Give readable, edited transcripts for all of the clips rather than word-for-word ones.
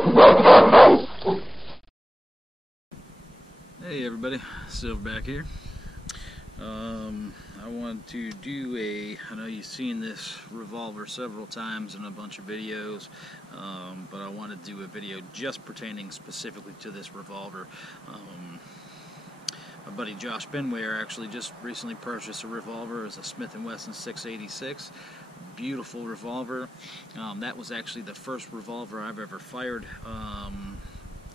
Hey everybody, Silverback here. I wanted to do I know you've seen this revolver several times in a bunch of videos, but I wanted to do a video just pertaining specifically to this revolver. My buddy Josh Benware actually just recently purchased a revolver. It's a Smith & Wesson 686. Beautiful revolver. That was actually the first revolver I've ever fired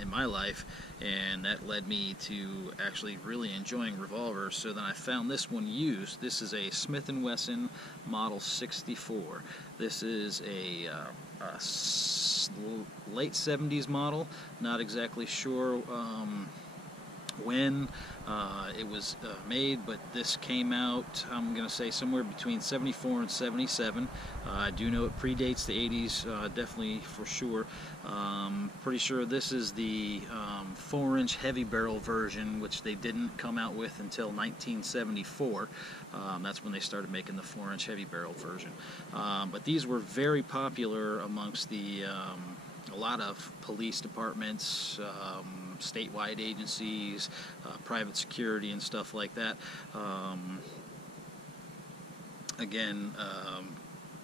in my life, and that led me to actually really enjoying revolvers. So then I found this one used. This is a Smith & Wesson Model 64. This is a late 70s model. Not exactly sure when it was made, but this came out, I'm going to say, somewhere between 74 and 77. I do know it predates the 80s, definitely for sure. Pretty sure this is the 4-inch heavy barrel version, which they didn't come out with until 1974. That's when they started making the 4-inch heavy barrel version. But these were very popular amongst a lot of police departments, statewide agencies, private security and stuff like that. Again,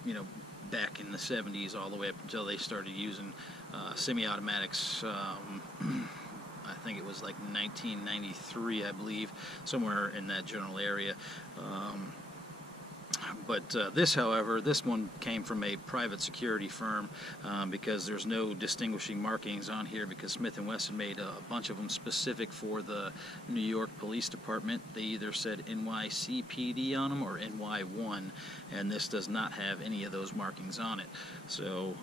you know, back in the 70s all the way up until they started using semi-automatics. I think it was like 1993, I believe, somewhere in that general area. But this, however, this one came from a private security firm, because there's no distinguishing markings on here, because Smith & Wesson made a bunch of them specific for the New York Police Department. They either said NYCPD on them or NY1, and this does not have any of those markings on it. So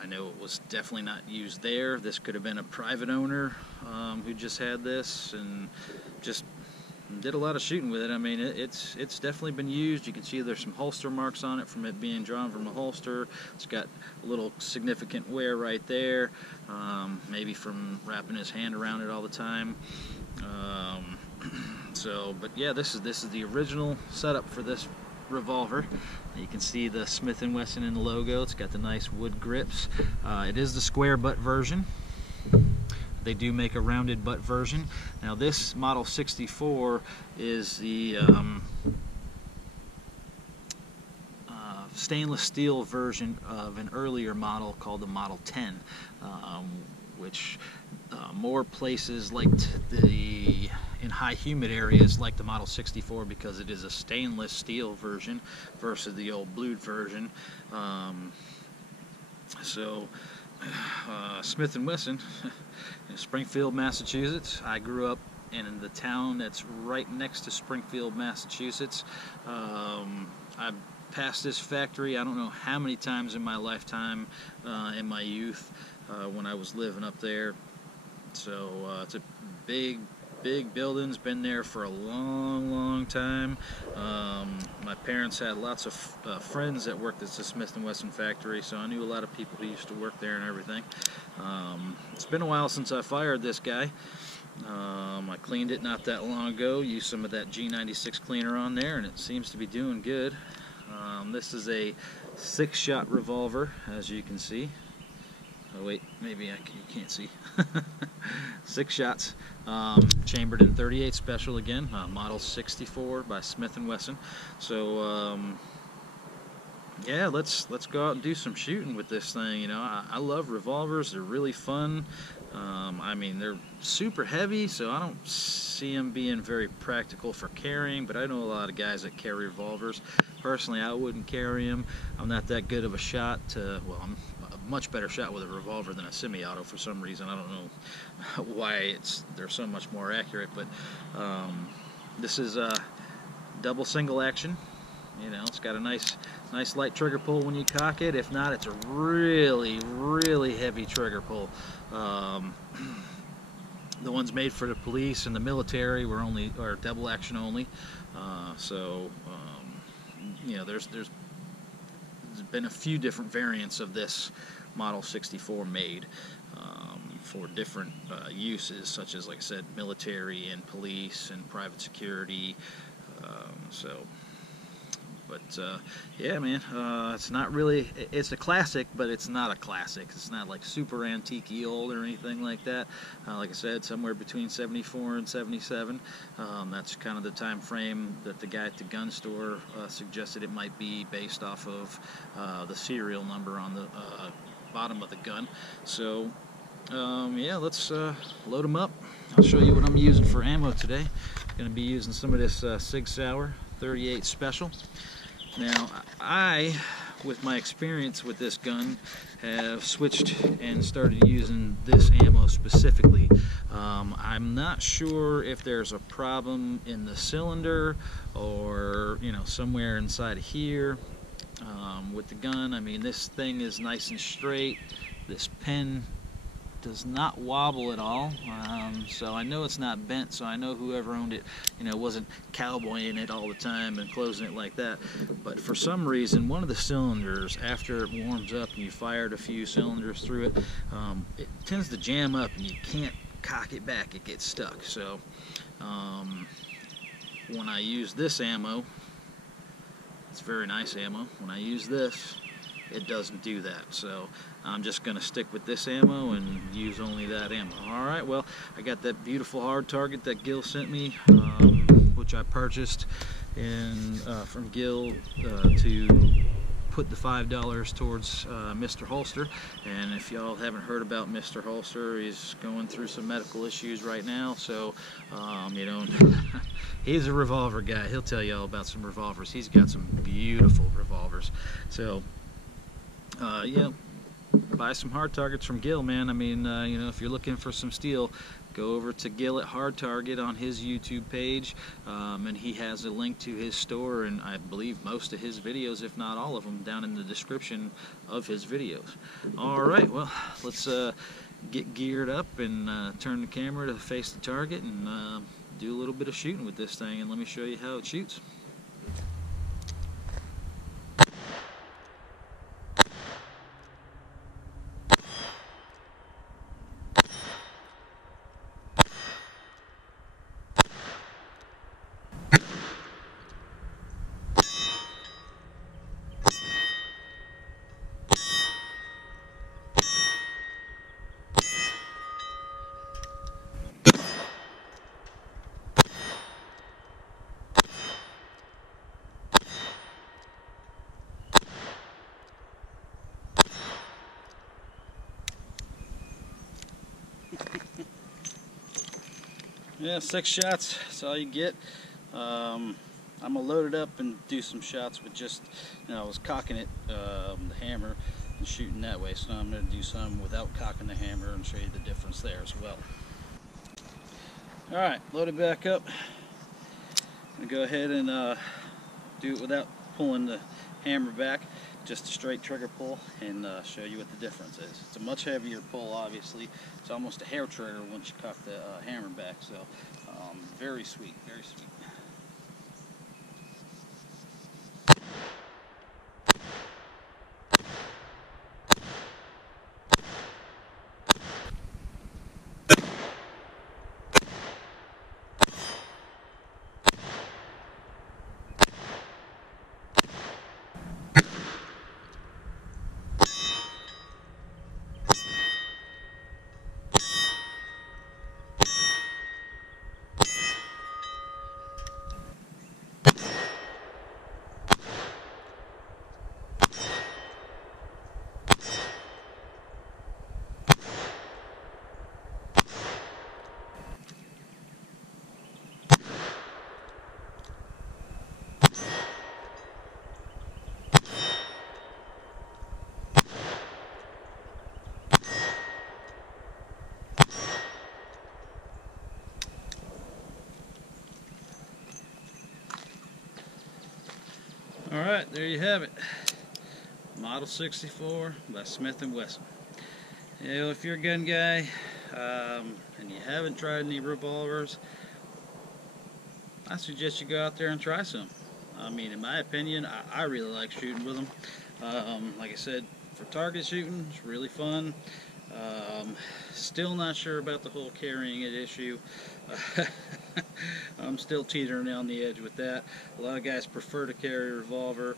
I know it was definitely not used there. This could have been a private owner who just had this and just did a lot of shooting with it. I mean, it's definitely been used. You can see there's some holster marks on it from it being drawn from a holster. It's got a little significant wear right there, maybe from wrapping his hand around it all the time. But yeah, this is the original setup for this revolver. You can see the Smith & Wesson in the logo. It's got the nice wood grips. It is the square butt version. They do make a rounded butt version. Now this Model 64 is the stainless steel version of an earlier model called the Model 10, which more places liked in high humid areas like the Model 64, because it is a stainless steel version versus the old blued version. Smith & Wesson in Springfield, Massachusetts. I grew up in the town that's right next to Springfield, Massachusetts. I passed this factory I don't know how many times in my lifetime, in my youth, when I was living up there. So it's a big building's been there for a long time. My parents had lots of friends that worked at the Smith & Wesson factory, so I knew a lot of people who used to work there and everything. It's been a while since I fired this guy. I cleaned it not that long ago, used some of that G96 cleaner on there, and it seems to be doing good. This is a 6-shot revolver, as you can see. Oh wait, maybe you can't see. 6 shots, chambered in .38 special again, Model 64 by Smith & Wesson. So yeah, let's go out and do some shooting with this thing. You know, I love revolvers. They're really fun. I mean, they're super heavy, so I don't see them being very practical for carrying, but I know a lot of guys that carry revolvers. Personally, I wouldn't carry them. I'm not that good of a shot. Well, I'm a much better shot with a revolver than a semi-auto for some reason. I don't know why they're so much more accurate, but this is a double single action. You know, it's got a nice light trigger pull when you cock it. If not, it's a really heavy trigger pull. The ones made for the police and the military are double action only. You know, there's been a few different variants of this Model 64 made for different uses, such as, like I said, military and police and private security. But yeah, man, it's not really, it's a classic, but it's not a classic. It's not like super antique old or anything like that. Like I said, somewhere between 74 and 77. That's kind of the time frame that the guy at the gun store suggested it might be, based off of the serial number on the bottom of the gun. So yeah, let's load them up. I'll show you what I'm using for ammo today. Going to be using some of this Sig Sauer 38 Special. Now, I, with my experience with this gun, have switched and started using this ammo specifically. I'm not sure if there's a problem in the cylinder or, you know, somewhere inside of here with the gun. I mean, this thing is nice and straight. This pen does not wobble at all, so I know it's not bent, so I know whoever owned it, you know, wasn't cowboying it all the time and closing it like that. But for some reason, one of the cylinders, after it warms up and you fired a few cylinders through it, it tends to jam up and you can't cock it back, it gets stuck. So when I use this ammo, it's very nice ammo. When I use this, it doesn't do that. So I'm just going to stick with this ammo and use only that ammo. Alright, well, I got that beautiful hard target that Gil sent me, which I purchased from Gil to put the $5 towards Mr. Holster. And if y'all haven't heard about Mr. Holster, he's going through some medical issues right now, so you know, he's a revolver guy. He'll tell you all about some revolvers. He's got some beautiful revolvers. So yeah, buy some hard targets from Gil, man. I mean, you know, if you're looking for some steel, go over to Gil at Hard Target on his YouTube page, and he has a link to his store, and I believe most of his videos, if not all of them, down in the description of his videos. Alright, well, let's get geared up and turn the camera to face the target and do a little bit of shooting with this thing, and let me show you how it shoots. Yeah, 6 shots, that's all you get. I'm gonna load it up and do some shots with just, you know, I was cocking it, the hammer, and shooting that way. So now I'm gonna do some without cocking the hammer and show you the difference there as well. Alright, load it back up. I'm gonna go ahead and do it without pulling the hammer back, just a straight trigger pull, and show you what the difference is. It's a much heavier pull, obviously. It's almost a hair trigger once you cock the hammer back, so very sweet, very sweet. Alright, there you have it. Model 64 by Smith & Wesson. You know, if you're a gun guy and you haven't tried any revolvers, I suggest you go out there and try some. I mean, in my opinion, I really like shooting with them. Like I said, for target shooting, it's really fun. Still not sure about the whole carrying it issue. I'm still teetering on the edge with that. A lot of guys prefer to carry a revolver.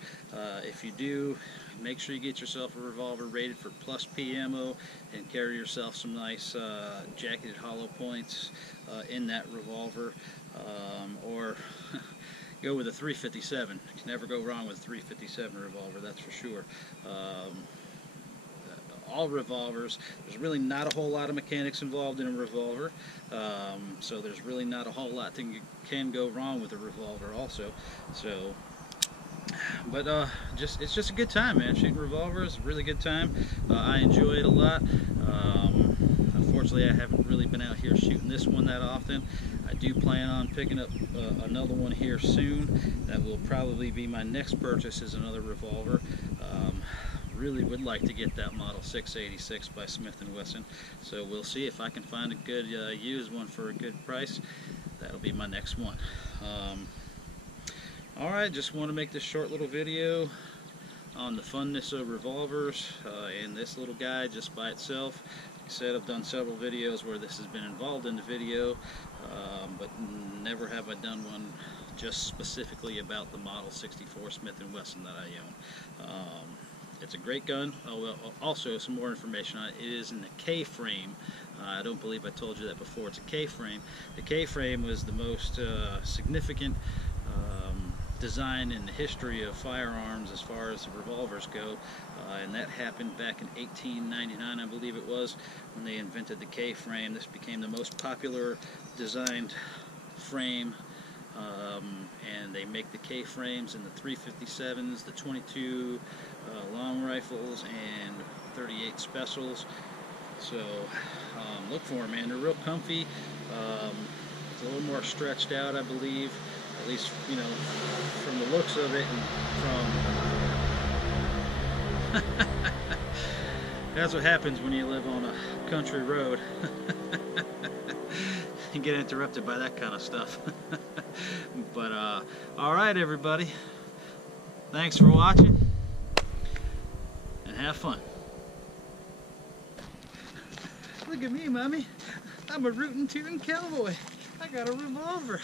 If you do, make sure you get yourself a revolver rated for plus P ammo and carry yourself some nice jacketed hollow points in that revolver, or go with a 357. You can never go wrong with a 357 revolver, that's for sure. All revolvers, there's really not a whole lot of mechanics involved in a revolver, so there's really not a whole lot that can go wrong with a revolver also. So, but it's just a good time, man. Shooting revolvers is a really good time. I enjoy it a lot. Unfortunately, I haven't really been out here shooting this one that often. I do plan on picking up another one here soon. That will probably be my next purchase, is another revolver. Really would like to get that model 686 by Smith & Wesson, so we'll see if I can find a good used one for a good price. That'll be my next one. Alright, just want to make this short little video on the funness of revolvers and this little guy just by itself. Like I said, I've done several videos where this has been involved in the video, but never have I done one just specifically about the Model 64 Smith & Wesson that I own. It's a great gun. Oh, well, also, some more information on it. It is in the K-frame. I don't believe I told you that before. It's a K-frame. The K-frame was the most significant design in the history of firearms as far as revolvers go, and that happened back in 1899, I believe it was, when they invented the K-frame. This became the most popular designed frame, and they make the K-frames in the 357s, the 22 long rifles, and 38 specials. So look for them, man. They're real comfy. It's a little more stretched out, I believe, at least, you know, from the looks of it, and from that's what happens when you live on a country road. You get interrupted by that kind of stuff. But alright, everybody, thanks for watching and have fun. Look at me, Mommy. I'm a rootin' tootin' cowboy. I got a revolver.